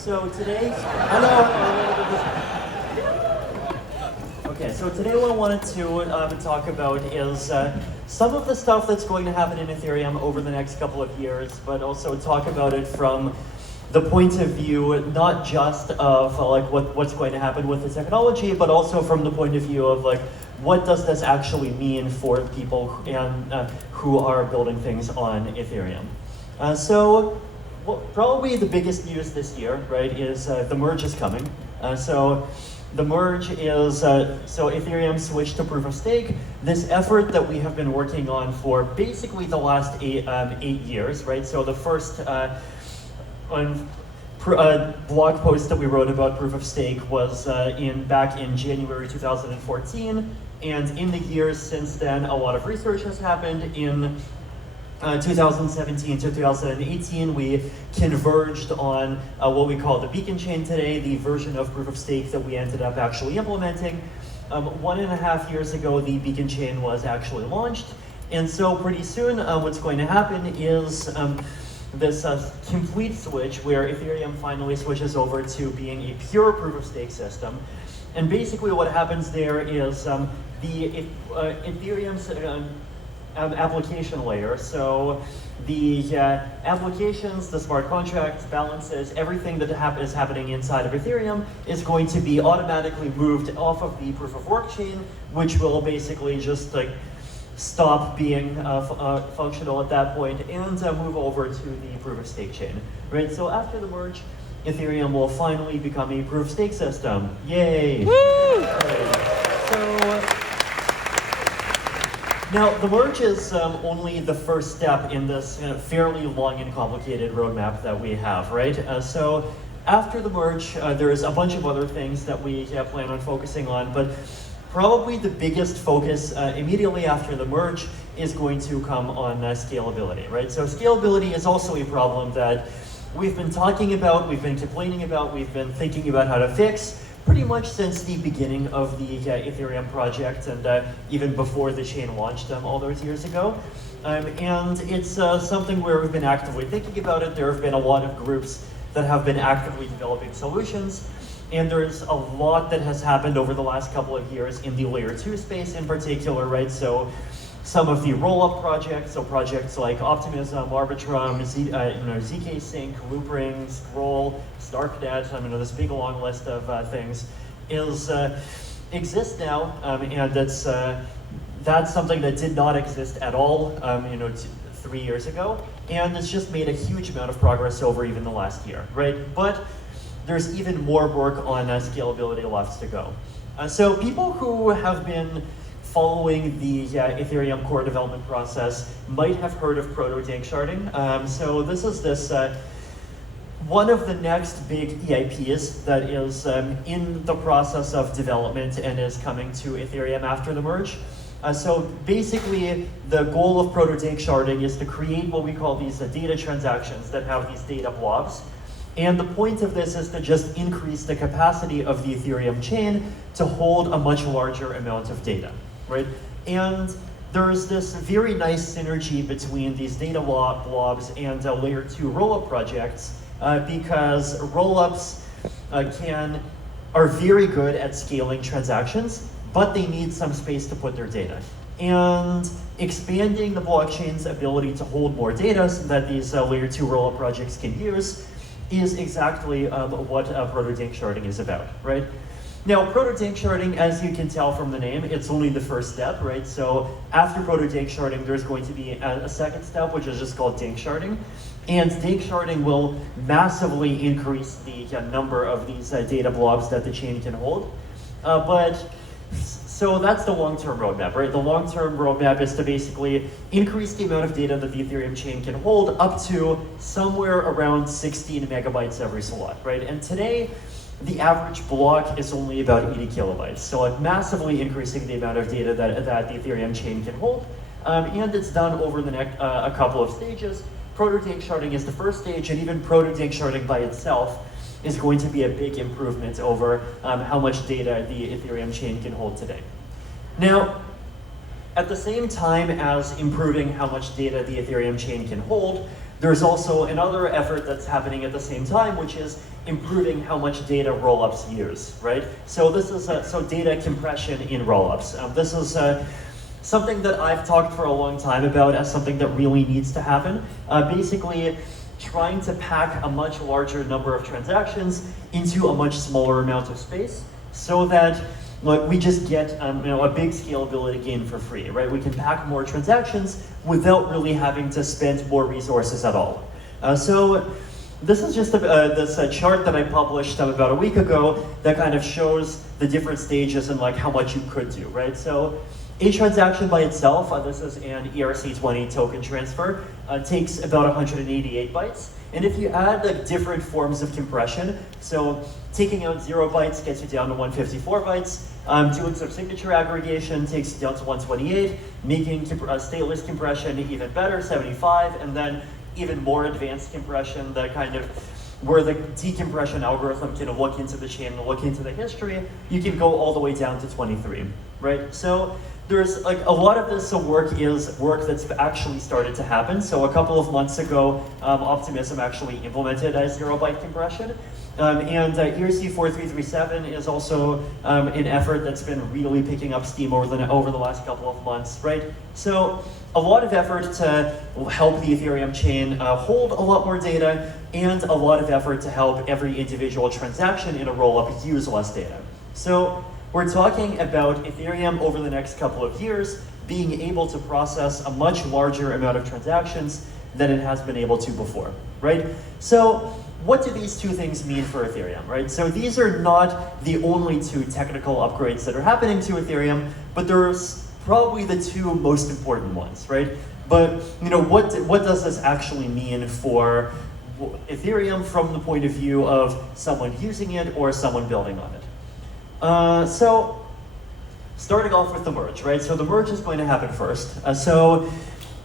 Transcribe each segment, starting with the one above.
So today, okay, so today what I wanted to talk about is some of the stuff that's going to happen in Ethereum over the next couple of years, but also talk about it from the point of view not just of what's going to happen with the technology, but also from the point of view of what does this actually mean for people who are building things on Ethereum. Probably the biggest news this year, right, is the merge is coming. So the merge is, so Ethereum switched to proof of stake. This effort that we have been working on for basically the last eight years, right? So the first blog post that we wrote about proof of stake was back in January 2014. And in the years since then, a lot of research has happened. In 2017 to 2018, we converged on what we call the beacon chain today, the version of proof of stake that we ended up actually implementing. 1.5 years ago, the beacon chain was actually launched. And so pretty soon, what's going to happen is this complete switch where Ethereum finally switches over to being a pure proof of stake system. And basically what happens there is Ethereum's application layer, so the applications, the smart contracts, balances, everything that is happening inside of Ethereum is going to be automatically moved off of the proof of work chain, which will basically just stop being functional at that point and move over to the proof of stake chain, right? So after the merge, Ethereum will finally become a proof of stake system. Yay! Woo! Right. Now, the merge is only the first step in this fairly long and complicated roadmap that we have, right? So after the merge, there's a bunch of other things that we plan on focusing on, but probably the biggest focus immediately after the merge is going to come on scalability, right? So scalability is also a problem that we've been talking about, we've been complaining about, we've been thinking about how to fix pretty much since the beginning of the Ethereum project and even before the chain launched all those years ago. And it's something where we've been actively thinking about it. There have been a lot of groups that have been actively developing solutions. And there's a lot that has happened over the last couple of years in the layer 2 space in particular, right? So some of the roll-up projects, so projects like Optimism, Arbitrum, ZK Sync, Loopring, Scroll, Snarknet, this big long list of things exists now, and that's something that did not exist at all, 3 years ago, and it's just made a huge amount of progress over even the last year, right? But there's even more work on scalability left to go. So people who have been following the Ethereum core development process might have heard of proto-dank sharding. So this is one of the next big EIPs that is in the process of development and is coming to Ethereum after the merge. So basically, the goal of proto-dank sharding is to create what we call these data transactions that have these data blobs. And the point of this is to just increase the capacity of the Ethereum chain to hold a much larger amount of data, right? And there's this very nice synergy between these data blobs and layer 2 rollup projects because rollups are very good at scaling transactions, but they need some space to put their data. And expanding the blockchain's ability to hold more data so that these layer 2 rollup projects can use is exactly what proto-dank sharding is about, right? Now, proto-dank sharding, as you can tell from the name, it's only the first step, right? So after proto-dank sharding, there's going to be a second step, which is just called dank sharding. And dank sharding will massively increase the number of these data blobs that the chain can hold. So that's the long-term roadmap, right? The long-term roadmap is to basically increase the amount of data that the Ethereum chain can hold up to somewhere around 16 megabytes every slot, right? And today, the average block is only about 80 kilobytes. So massively increasing the amount of data that the Ethereum chain can hold. And it's done over the next a couple of stages. Proto-dank sharding is the first stage, and even proto-dank sharding by itself is going to be a big improvement over how much data the Ethereum chain can hold today. Now, at the same time as improving how much data the Ethereum chain can hold, there's also another effort that's happening at the same time, which is improving how much data rollups use, right? So this is so data compression in rollups. This is something that I've talked for a long time about as something that really needs to happen. Basically, trying to pack a much larger number of transactions into a much smaller amount of space, so that we just get a big scalability gain for free, right? We can pack more transactions without really having to spend more resources at all. So this is just this chart that I published about a week ago that kind of shows the different stages and like how much you could do, right? So a transaction by itself, this is an ERC20 token transfer, takes about 188 bytes. And if you add like different forms of compression, so taking out 0 bytes gets you down to 154 bytes, doing some signature aggregation takes you down to 128, making stateless compression even better, 75, and then even more advanced compression, the kind of where the decompression algorithm can look into the chain and look into the history, you can go all the way down to 23, right? So there's like a lot of this work is work that's actually started to happen. So a couple of months ago, Optimism actually implemented a 0-byte compression. And ERC4337 is also an effort that's been really picking up steam over the last couple of months, right? So a lot of effort to help the Ethereum chain hold a lot more data, and a lot of effort to help every individual transaction in a rollup use less data. So we're talking about Ethereum over the next couple of years being able to process a much larger amount of transactions than it has been able to before, right? So what do these two things mean for Ethereum, right? So these are not the only two technical upgrades that are happening to Ethereum, but there's probably the two most important ones, right? But what does this actually mean for Ethereum from the point of view of someone using it or someone building on it? So starting off with the merge, right? So the merge is going to happen first. So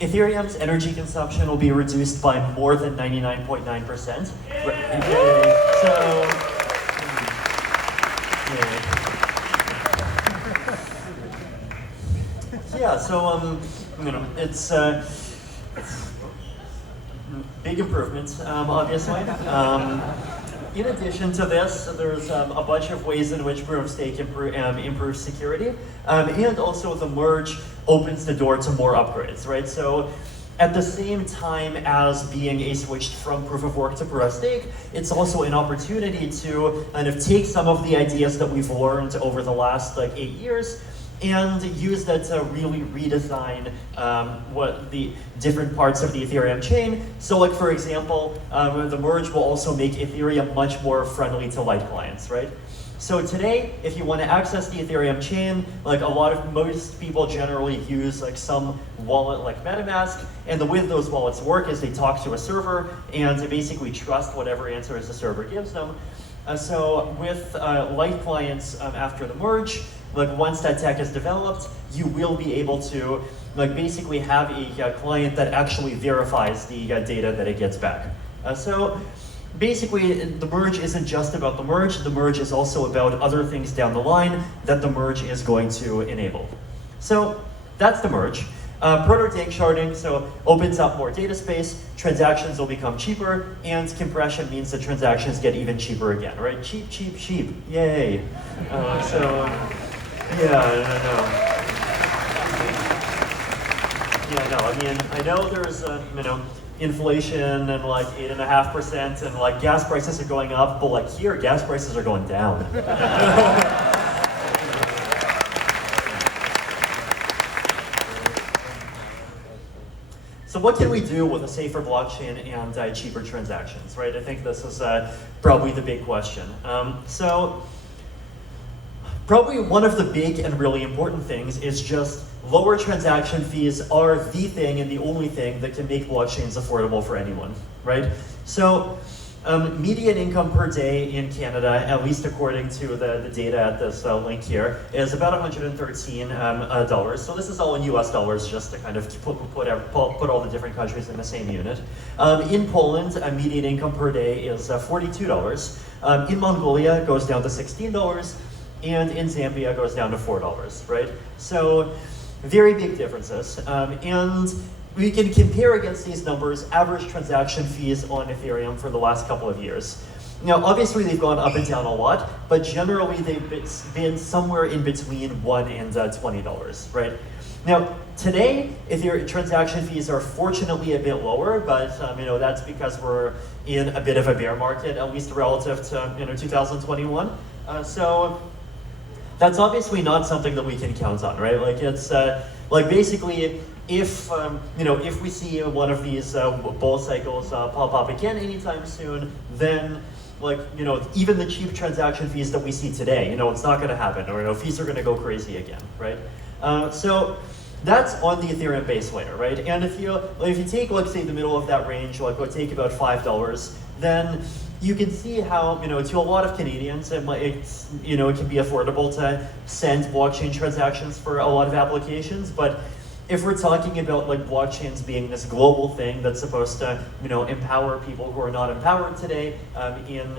Ethereum's energy consumption will be reduced by more than 99.9%. So it's big improvements, obviously. In addition to this, there's a bunch of ways in which proof of stake improves security, and also the merge opens the door to more upgrades, right? So at the same time as being switched from proof of work to proof of stake, it's also an opportunity to kind of take some of the ideas that we've learned over the last 8 years and use that to really redesign what the different parts of the Ethereum chain. So like, for example, the merge will also make Ethereum much more friendly to light clients, right? So today, if you want to access the Ethereum chain, most people generally use some wallet like MetaMask, and the way those wallets work is they talk to a server and they basically trust whatever answers the server gives them. So with light clients after the merge, once that tech is developed, you will be able to basically have a client that actually verifies the data that it gets back. So basically, the merge isn't just about the merge is also about other things down the line that the merge is going to enable. So that's the merge. Proto-tank sharding, so opens up more data space, transactions will become cheaper, and compression means that transactions get even cheaper again, right? Cheap, cheap, cheap, yay. I know there's, inflation and 8.5%, and gas prices are going up, but here, gas prices are going down. So what can we do with a safer blockchain and cheaper transactions, right? I think this is probably the big question. So probably one of the big and really important things is just lower transaction fees are the thing and the only thing that can make blockchains affordable for anyone, right? So median income per day in Canada, at least according to the data at this link here, is about $113. So this is all in US dollars, just to kind of put all the different countries in the same unit. In Poland, median income per day is $42. In Mongolia, it goes down to $16. And in Zambia, it goes down to $4, right? So very big differences. And we can compare against these numbers average transaction fees on Ethereum for the last couple of years. Now, obviously, they've gone up and down a lot, but generally, they've been somewhere in between $1 and $20, right? Now, today, Ethereum transaction fees are fortunately a bit lower, but that's because we're in a bit of a bear market, at least relative to 2021. So that's obviously not something that we can count on, right? Like it's like basically, if if we see one of these bull cycles pop up again anytime soon, then even the cheap transaction fees that we see today, it's not going to happen, or fees are going to go crazy again, right? So that's on the Ethereum base layer, right? And if you take, let's say, the middle of that range, we'll take about $5, then you can see how, to a lot of Canadians, it can be affordable to send blockchain transactions for a lot of applications. But if we're talking about blockchains being this global thing that's supposed to, empower people who are not empowered today in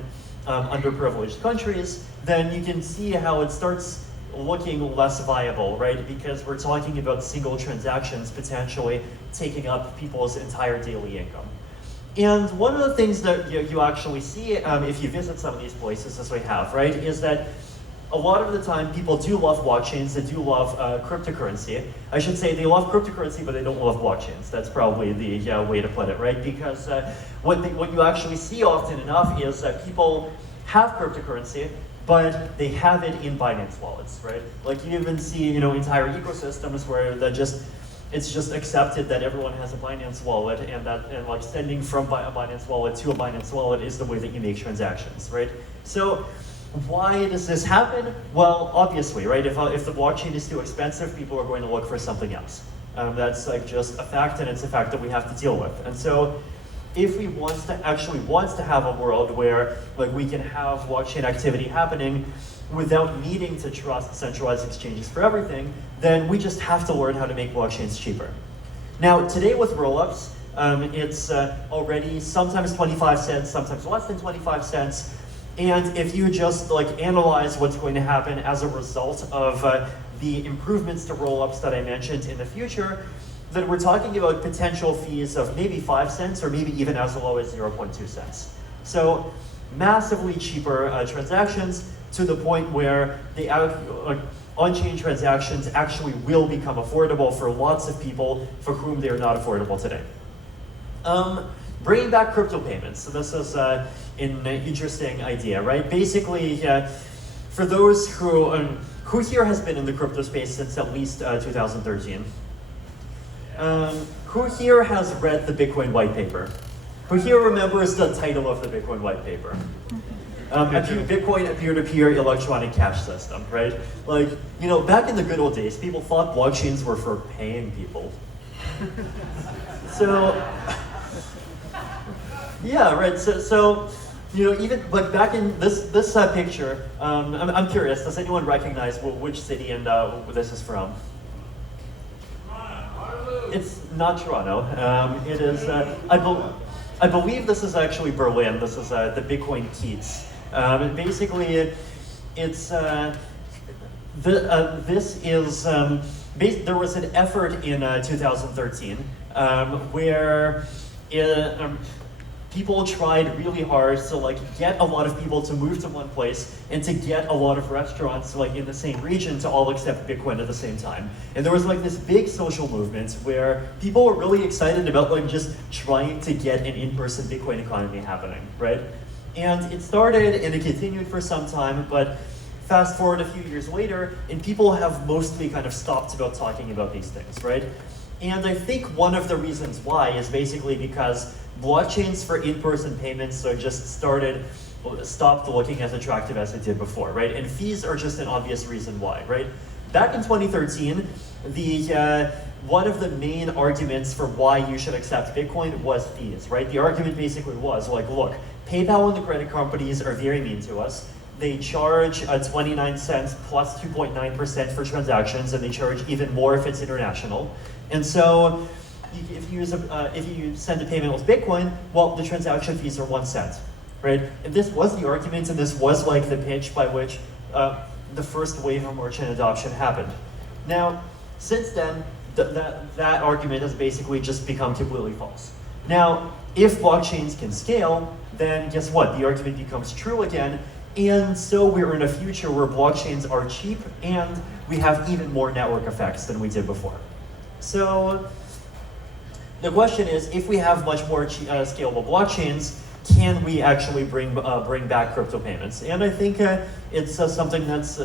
underprivileged countries, then you can see how it starts looking less viable, right? Because we're talking about single transactions potentially taking up people's entire daily income. And one of the things that you actually see if you visit some of these places, as we have, right, is that a lot of the time people do love blockchains, they do love cryptocurrency. I should say they love cryptocurrency, but they don't love blockchains. That's probably the way to put it, right? Because what you actually see often enough is that people have cryptocurrency, but they have it in Binance wallets, right? Like you even see, entire ecosystems where it's just accepted that everyone has a Binance wallet, and like sending from a Binance wallet to a Binance wallet is the way that you make transactions, right? So why does this happen? Well, obviously, right? If the blockchain is too expensive, people are going to look for something else. That's just a fact, and it's a fact that we have to deal with. And so, if we want to have a world where we can have blockchain activity happening without needing to trust centralized exchanges for everything, then we just have to learn how to make blockchains cheaper. Now, today with rollups, it's already sometimes 25 cents, sometimes less than 25 cents. And if you just analyze what's going to happen as a result of the improvements to rollups that I mentioned in the future, then we're talking about potential fees of maybe 5 cents or maybe even as low as 0.2 cents. So massively cheaper transactions to the point where the on-chain transactions actually will become affordable for lots of people for whom they are not affordable today. Bringing back crypto payments. So this is an interesting idea, right? Basically, for those who here has been in the crypto space since at least 2013? Who here has read the Bitcoin white paper? Who here remembers the title of the Bitcoin white paper? Bitcoin, a peer-to-peer electronic cash system, right? Back in the good old days, people thought blockchains were for paying people. So, yeah, right. So even back in this picture, I'm curious. Does anyone recognize which city and this is from? It's not Toronto. It is. I believe this is actually Berlin. This is the Bitcoin Keats. Basically, it's this is. There was an effort in 2013 where people tried really hard to get a lot of people to move to one place and to get a lot of restaurants in the same region to all accept Bitcoin at the same time. And there was this big social movement where people were really excited about just trying to get an in-person Bitcoin economy happening, right? And it started and it continued for some time, but fast forward a few years later, and people have mostly kind of stopped about talking about these things, right? And I think one of the reasons why is basically because blockchains for in-person payments stopped looking as attractive as it did before, right? And fees are just an obvious reason why, right? Back in 2013, one of the main arguments for why you should accept Bitcoin was fees, right? The argument basically was look, PayPal and the credit companies are very mean to us. They charge 29 cents plus 2.9% for transactions, and they charge even more if it's international. And so, if you send a payment with Bitcoin, well, the transaction fees are 1 cent, right? And this was the argument, and this was the pitch by which the first wave of merchant adoption happened. Now, Since then, that argument has basically just become completely false. Now, if blockchains can scale, then guess what? The argument becomes true again, and so we're in a future where blockchains are cheap and we have even more network effects than we did before. So the question is, if we have much more scalable blockchains, can we actually bring back crypto payments? And I think it's something that's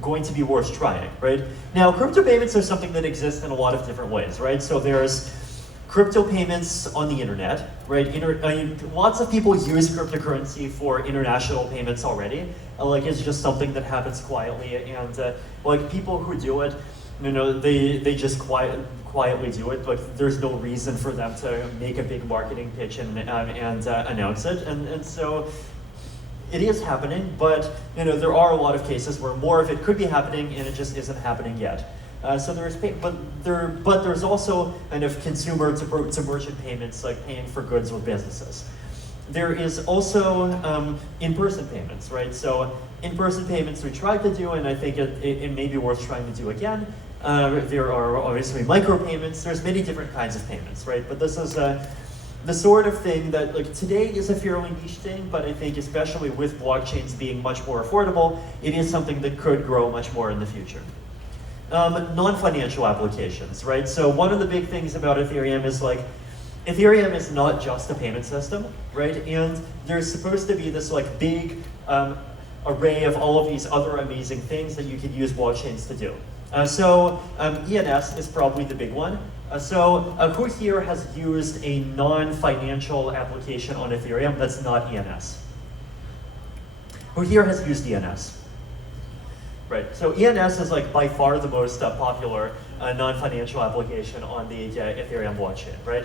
going to be worth trying, right? Now, crypto payments are something that exists in a lot of different ways, right? So there's crypto payments on the internet, right? Lots of people use cryptocurrency for international payments already. Like, it's just something that happens quietly, and like people who do it, they just quietly do it. Like, there's no reason for them to make a big marketing pitch and announce it, and so it is happening. But there are a lot of cases where more of it could be happening, and it just isn't happening yet. So there's also kind of consumer to merchant payments, like paying for goods with businesses. There is also in-person payments, right? So in-person payments we tried to do, and I think it may be worth trying to do again. There are obviously micropayments. There's many different kinds of payments, right? But this is the sort of thing that, like, today is a fairly niche thing, but I think especially with blockchains being much more affordable, it is something that could grow much more in the future. Non-financial applications, right? So one of the big things about Ethereum is, like, Ethereum is not just a payment system, right? And there's supposed to be this, like, big array of all of these other amazing things that you could use blockchains to do. ENS is probably the big one. Who here has used a non-financial application on Ethereum that's not ENS? Who here has used ENS? Right, so ENS is, like, by far the most popular non-financial application on the Ethereum blockchain, right?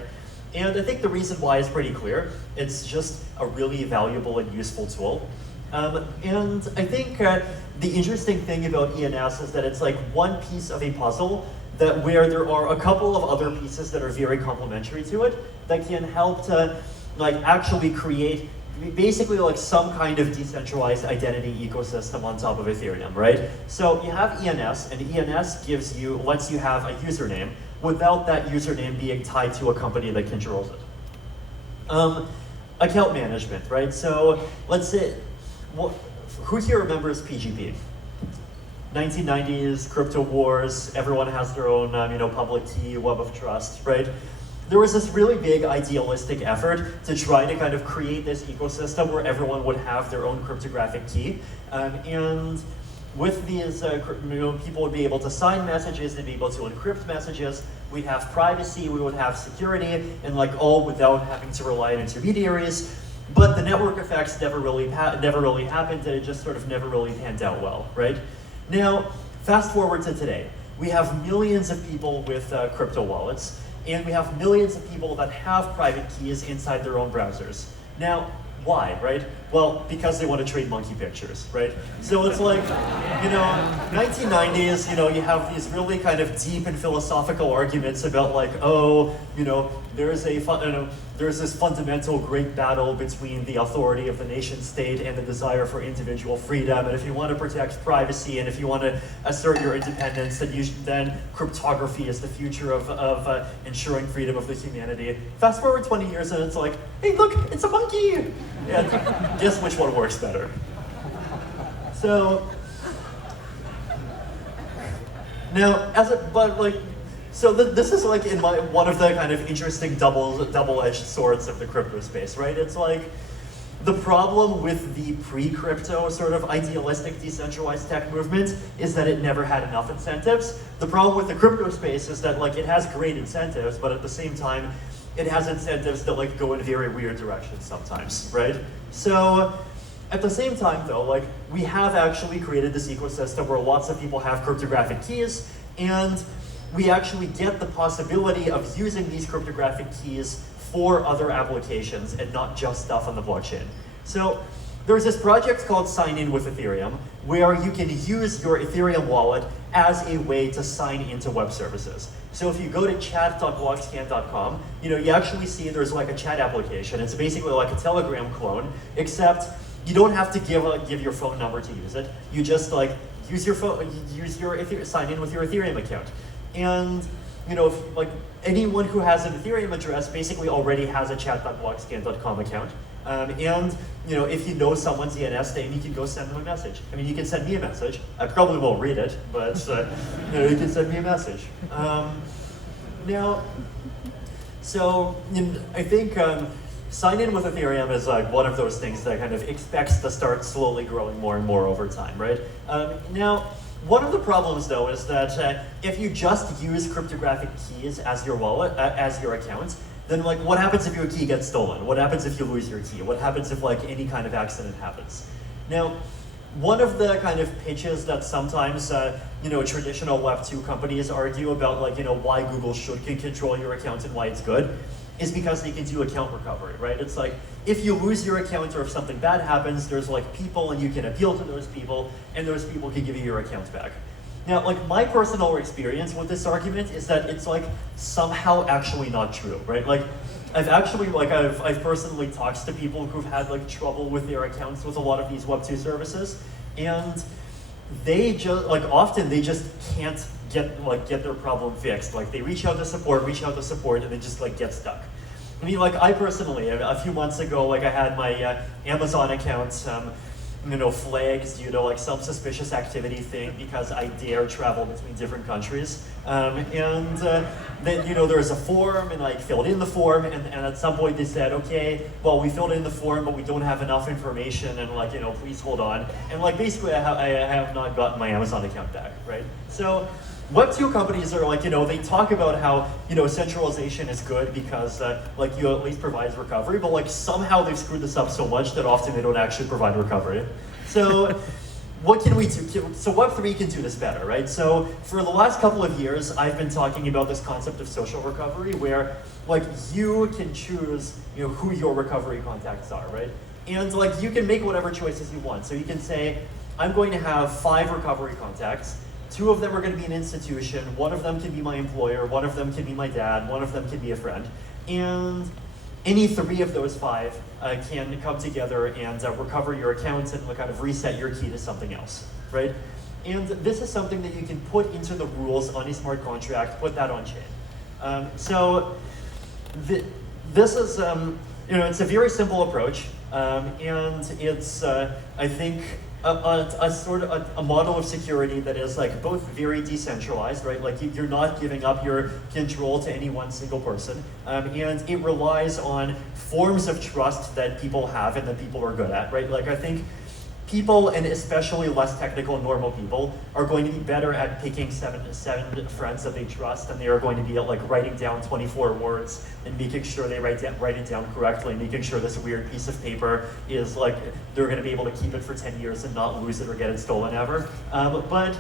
And I think the reason why is pretty clear. It's just a really valuable and useful tool. And I think the interesting thing about ENS is that it's like one piece of a puzzle where there are a couple of other pieces that are very complementary to it that can help to, like, actually create basically, like, some kind of decentralized identity ecosystem on top of Ethereum, right? So you have ENS, and ENS lets you have a username without that username being tied to a company that controls it. Account management, right? So let's say, who here remembers PGP? 1990s, crypto wars, everyone has their own public key, web of trust, right? There was this really big idealistic effort to try to kind of create this ecosystem where everyone would have their own cryptographic key. And with these, people would be able to sign messages, they'd be able to encrypt messages, we'd have privacy, we would have security, and, like, all without having to rely on intermediaries. But the network effects never really happened, and it just sort of never really panned out well, right? Now, fast forward to today. We have millions of people with crypto wallets, and we have millions of people that have private keys inside their own browsers. Now, why, right? Well, because they want to trade monkey pictures, right? So it's like, 1990s, you have these really kind of deep and philosophical arguments about, like, there's this fundamental great battle between the authority of the nation state and the desire for individual freedom, and if you want to protect privacy and if you want to assert your independence, then cryptography is the future of ensuring freedom of the humanity. Fast forward 20 years and it's like, hey, look, it's a monkey! And guess which one works better? So now, this is, like, in one of the kind of interesting double-edged swords of the crypto space, right? It's like the problem with the pre-crypto sort of idealistic decentralized tech movement is that it never had enough incentives. The problem with the crypto space is that, like, it has great incentives, but at the same time, it has incentives that, like, go in very weird directions sometimes, right? So at the same time, though, like, we have actually created this ecosystem where lots of people have cryptographic keys, and we actually get the possibility of using these cryptographic keys for other applications and not just stuff on the blockchain. So there's this project called Sign In with Ethereum, where you can use your Ethereum wallet as a way to sign into web services. So if you go to chat.blockscan.com, you actually see there's, like, a chat application. It's basically like a Telegram clone, except you don't have to give your phone number to use it. You just, like, sign in with your Ethereum account. And like anyone who has an Ethereum address basically already has a chat.blockscan.com account. And if you know someone's ENS name, you can go send them a message. I mean, you can send me a message. I probably won't read it, but you can send me a message. Now, so I think sign in with Ethereum is like one of those things that kind of expects to start slowly growing more and more over time, right? Now, one of the problems though is that if you just use cryptographic keys as your wallet, as your account, then like what happens if your key gets stolen? What happens if you lose your key? What happens if like any kind of accident happens? Now, one of the kind of pitches that sometimes traditional Web 2 companies argue about like why Google can control your account and why it's good is because they can do account recovery, right? It's like if you lose your account or if something bad happens, there's like people and you can appeal to those people and those people can give you your account back. Now, like my personal experience with this argument is that it's like somehow actually not true, right? Like I've personally talked to people who've had like trouble with their accounts with a lot of these Web 2 services, and they just often they just can't get their problem fixed. Like they reach out to support, and they just like get stuck. I mean, like I personally, a few months ago, like I had my Amazon account flags due to like some suspicious activity thing because I dare travel between different countries. And then there was a form and I filled in the form and at some point they said, okay, well we filled in the form but we don't have enough information and like please hold on. And like basically I have not gotten my Amazon account back, right? So Web 2 companies are like, they talk about how, centralization is good because like you at least provides recovery, but like somehow they've screwed this up so much that often they don't actually provide recovery. So what can we do? So Web3 can do this better, right? So for the last couple of years, I've been talking about this concept of social recovery where like you can choose, who your recovery contacts are, right? And like you can make whatever choices you want. So you can say, I'm going to have 5 recovery contacts. 2 of them are going to be an institution, 1 of them can be my employer, 1 of them can be my dad, 1 of them can be a friend. And any 3 of those 5 can come together and recover your account and kind of reset your key to something else, right? And this is something that you can put into the rules on a smart contract, put that on chain. So this is, it's a very simple approach, and it's, I think, a sort of a model of security that is like both very decentralized, right? Like you're not giving up your control to any one single person, and it relies on forms of trust that people have and that people are good at, right? Like I think people, and especially less technical normal people, are going to be better at picking seven friends that they trust than they are going to be at like writing down 24 words and making sure they write it down correctly, making sure this weird piece of paper is like, they're going to be able to keep it for 10 years and not lose it or get it stolen ever. But,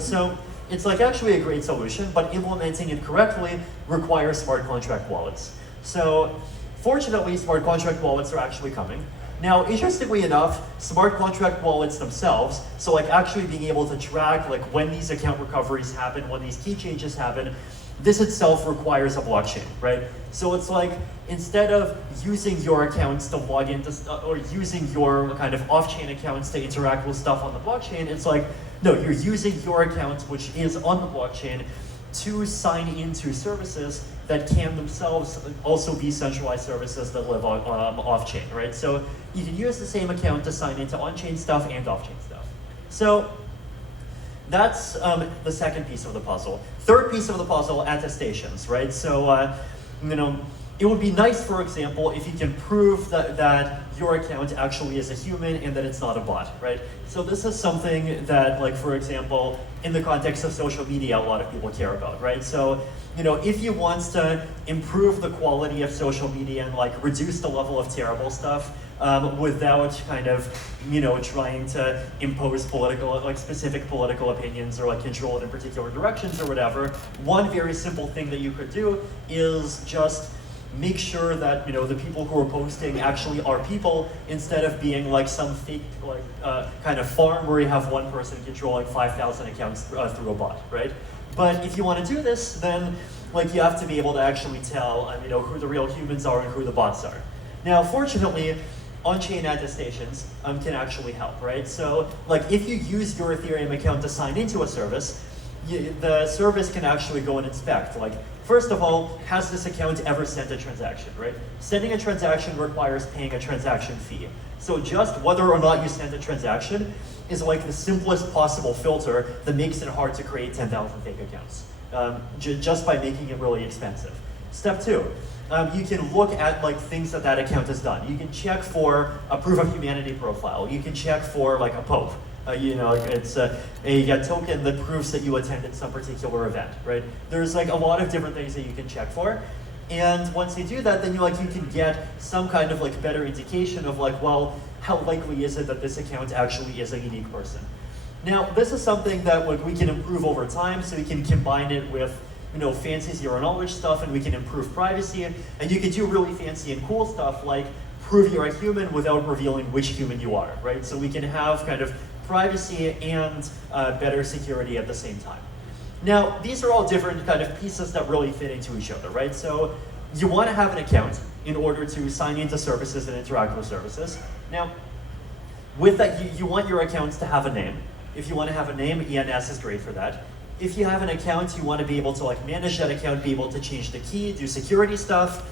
so it's like actually a great solution, but implementing it correctly requires smart contract wallets. So fortunately, smart contract wallets are actually coming. Now, interestingly enough, smart contract wallets themselves, so like actually being able to track like when these account recoveries happen, when these key changes happen, this itself requires a blockchain, right? So it's like, instead of using your accounts to log into or using your kind of off-chain accounts to interact with stuff on the blockchain, it's like, no, you're using your account, which is on the blockchain, to sign into services that can themselves also be centralized services that live on off-chain, right? So you can use the same account to sign into on-chain stuff and off-chain stuff. So that's the second piece of the puzzle. Third piece of the puzzle, attestations, right? So it would be nice, for example, if you can prove that your account actually is a human and that it's not a bot, right? So this is something that, like, for example, in the context of social media, a lot of people care about, right? So, if you want to improve the quality of social media and like reduce the level of terrible stuff without kind of, trying to impose specific political opinions or like control it in particular directions or whatever, one very simple thing that you could do is just make sure that the people who are posting actually are people instead of being like some fake kind of farm where you have one person controlling 5,000 accounts through a bot, right? But if you want to do this, then like you have to be able to actually tell who the real humans are and who the bots are. Now, fortunately, on-chain attestations can actually help, right? So like if you use your Ethereum account to sign into a service, the service can actually go and inspect, like, first of all, has this account ever sent a transaction, right? Sending a transaction requires paying a transaction fee. So just whether or not you send a transaction is like the simplest possible filter that makes it hard to create 10,000 fake accounts, just by making it really expensive. Step two, you can look at like things that that account has done. You can check for a proof of humanity profile. You can check for like a pope. It's a token that proves that you attended some particular event, right? There's like a lot of different things that you can check for. And once you do that, then you can get some kind of like better indication of like, well, how likely is it that this account actually is a unique person? Now, this is something that like we can improve over time, so we can combine it with fancy zero knowledge stuff, and we can improve privacy, and you can do really fancy and cool stuff like prove you're a human without revealing which human you are, right? So we can have kind of privacy and better security at the same time. Now, these are all different kind of pieces that really fit into each other, right? So you want to have an account in order to sign into services and interact with services. Now, with that, you want your accounts to have a name. If you want to have a name, ENS is great for that. If you have an account, you want to be able to like manage that account, be able to change the key, do security stuff,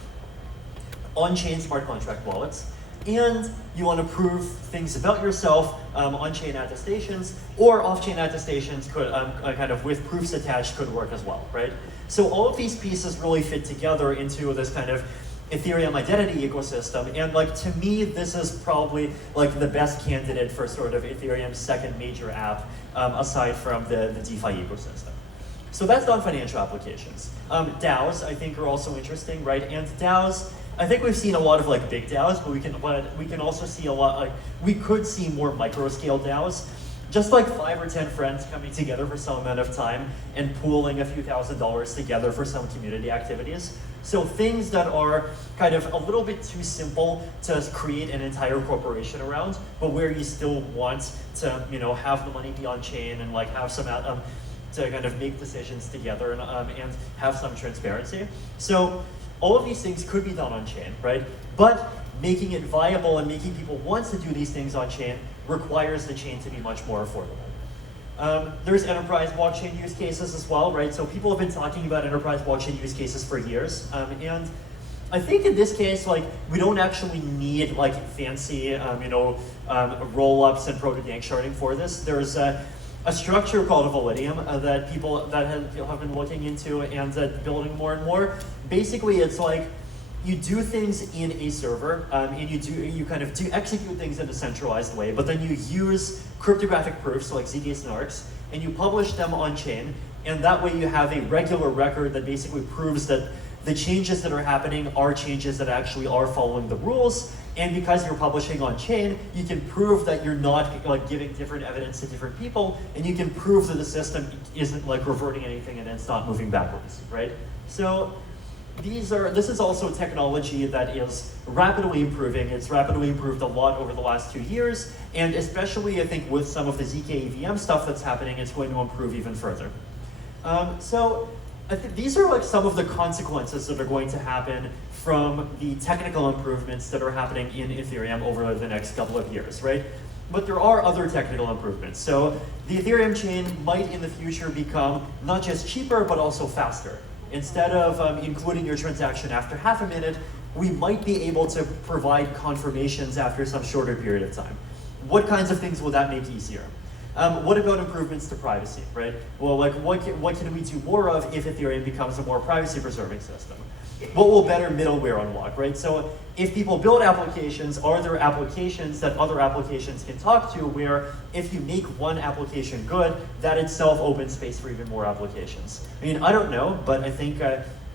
on-chain smart contract wallets, and you want to prove things about yourself, on-chain attestations, or off-chain attestations could, kind of with proofs attached, could work as well, right? So all of these pieces really fit together into this kind of Ethereum identity ecosystem, and like to me, this is probably like the best candidate for sort of Ethereum's second major app, aside from the DeFi ecosystem. So that's non-financial applications. DAOs, I think, are also interesting, right? And DAOs, I think we've seen a lot of like big DAOs, but we can also see a lot, like we could see more micro-scale DAOs, just like 5 or 10 friends coming together for some amount of time and pooling a few $1,000s together for some community activities. So things that are kind of a little bit too simple to create an entire corporation around, but where you still want to, have the money be on chain and like have some to kind of make decisions together and have some transparency. So all of these things could be done on chain, right? But making it viable and making people want to do these things on chain requires the chain to be much more affordable. There's enterprise blockchain use cases as well, right? So people have been talking about enterprise blockchain use cases for years. And I think in this case, like we don't actually need like fancy, roll-ups and proto-dank sharding for this. There's a structure called Validium that people that have been looking into and building more and more. Basically, it's like you do things in a server, and you kind of execute things in a centralized way, but then you use cryptographic proofs, so like ZK snarks, and you publish them on chain, and that way you have a regular record that basically proves that the changes that are happening are changes that actually are following the rules, and because you're publishing on chain, you can prove that you're not like giving different evidence to different people, and you can prove that the system isn't like reverting anything and it's not moving backwards, right? So this is also technology that is rapidly improving. It's rapidly improved a lot over the last 2 years, and especially I think with some of the ZK EVM stuff that's happening, it's going to improve even further. So I think these are like some of the consequences that are going to happen from the technical improvements that are happening in Ethereum over the next couple of years, right? But there are other technical improvements. So the Ethereum chain might in the future become not just cheaper, but also faster. Instead of including your transaction after half a minute, we might be able to provide confirmations after some shorter period of time. What kinds of things will that make easier? What about improvements to privacy, right? Well, like what can we do more of if Ethereum becomes a more privacy-preserving system? What will better middleware unlock, right? So if people build applications, are there applications that other applications can talk to where if you make one application good, that itself opens space for even more applications? I mean, I don't know, but I think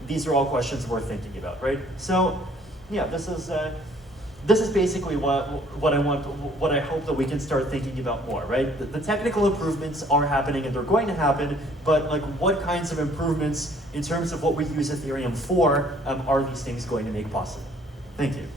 these are all questions worth thinking about, right? So yeah, this is basically what I hope that we can start thinking about more, right? The technical improvements are happening and they're going to happen, but like what kinds of improvements in terms of what we use Ethereum for are these things going to make possible? Thank you.